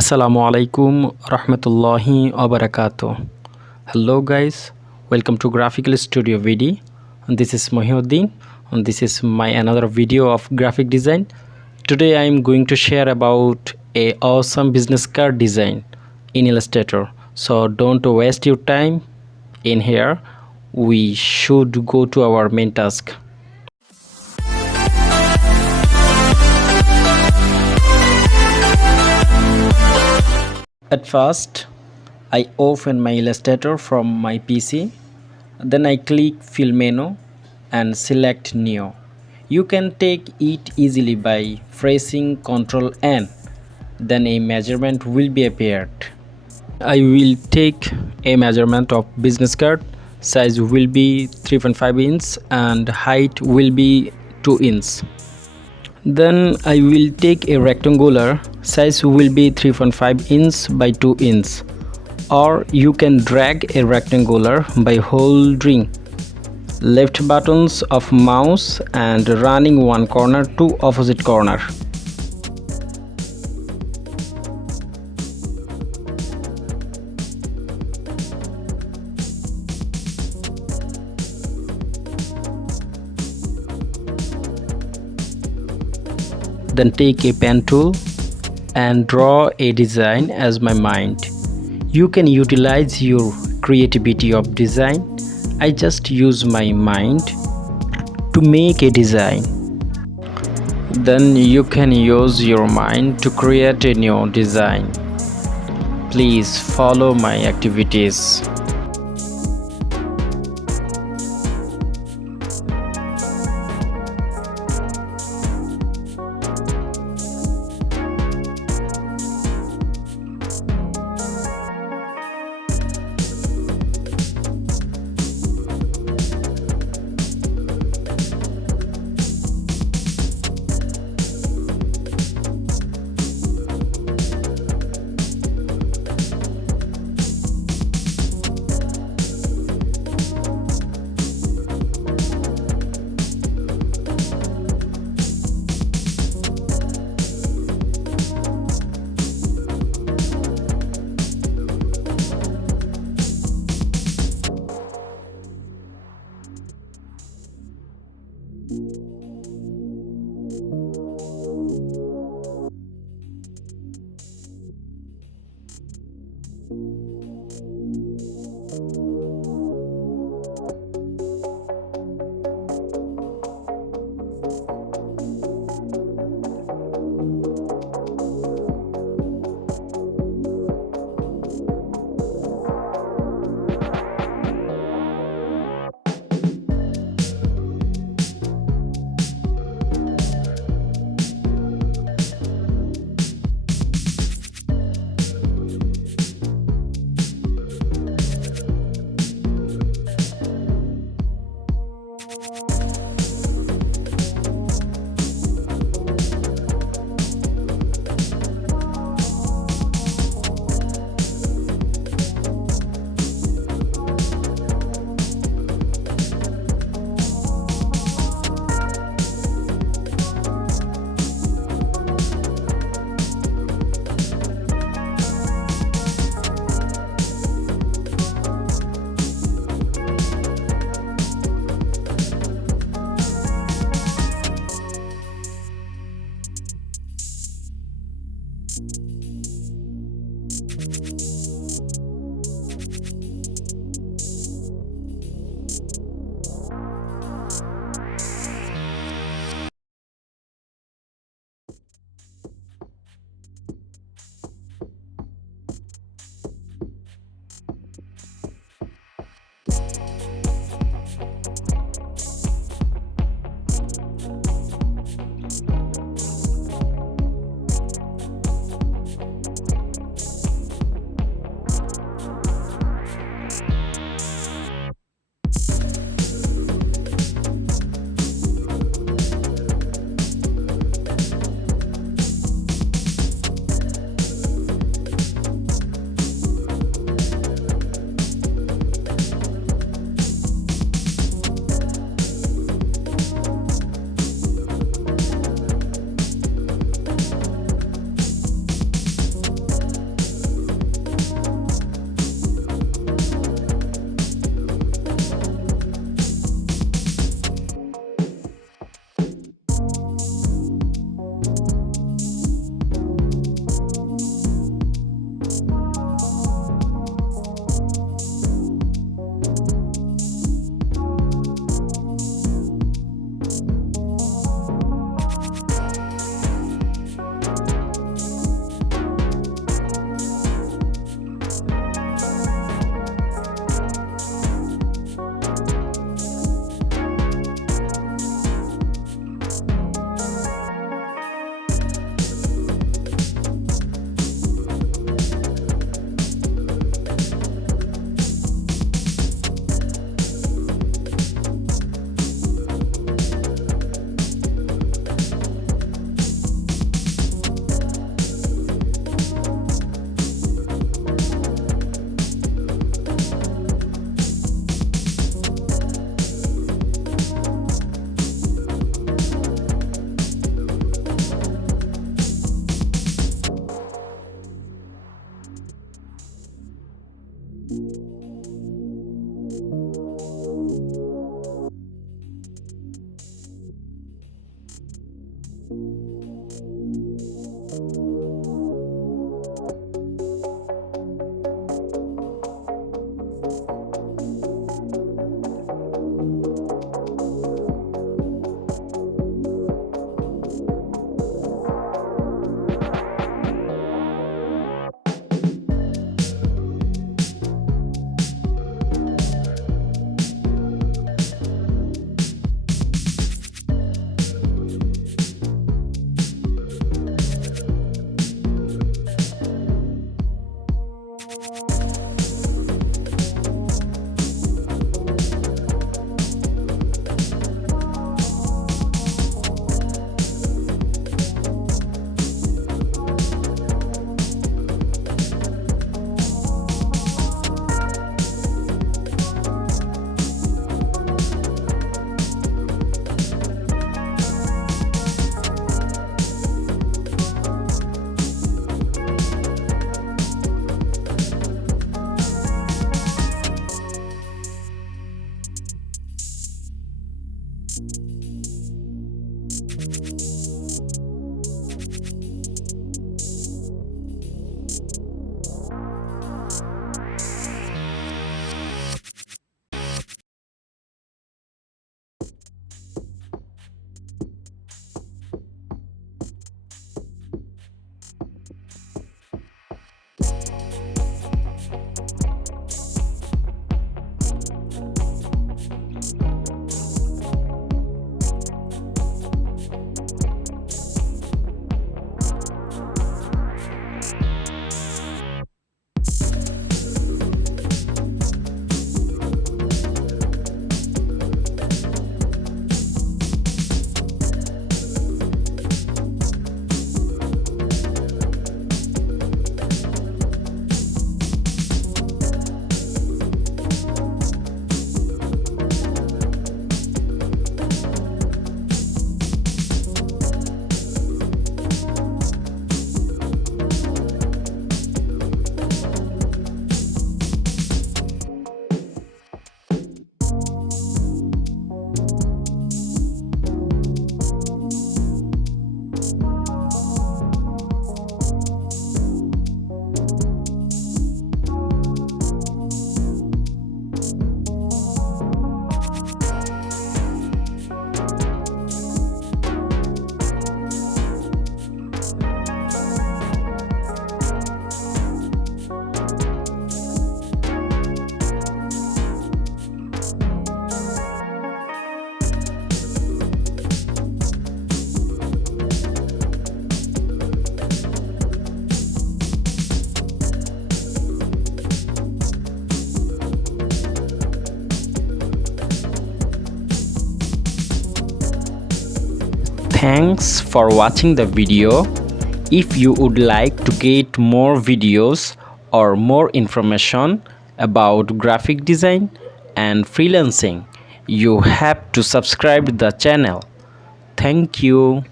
Assalamu alaikum rahmatullahi wabarakatuh. Hello guys, welcome to Graphical Studio BD. And this is Mohiuddin and this is my another video of graphic design. Today I am going to share about a awesome business card design in Illustrator. So don't waste your time in here. We should go to our main task. At first, I open my Illustrator from my PC, then I click Fill menu and select New. You can take it easily by pressing Ctrl N, then a measurement will be appeared. I will take a measurement of business card. Size will be 3.5 inch and height will be 2 inch. Then I will take a rectangular. Size will be 3.5 inch by 2 inch. Or you can drag a rectangular by holding left buttons of mouse and running one corner to opposite corner. Then take a pen tool and draw a design as my mind. You can utilize your creativity of design. I just use my mind to make a design. Then you can use your mind to create a new design. Please follow my activities. Thanks for watching the video. If you would like to get more videos or more information about graphic design and freelancing, you have to subscribe the channel. Thank you.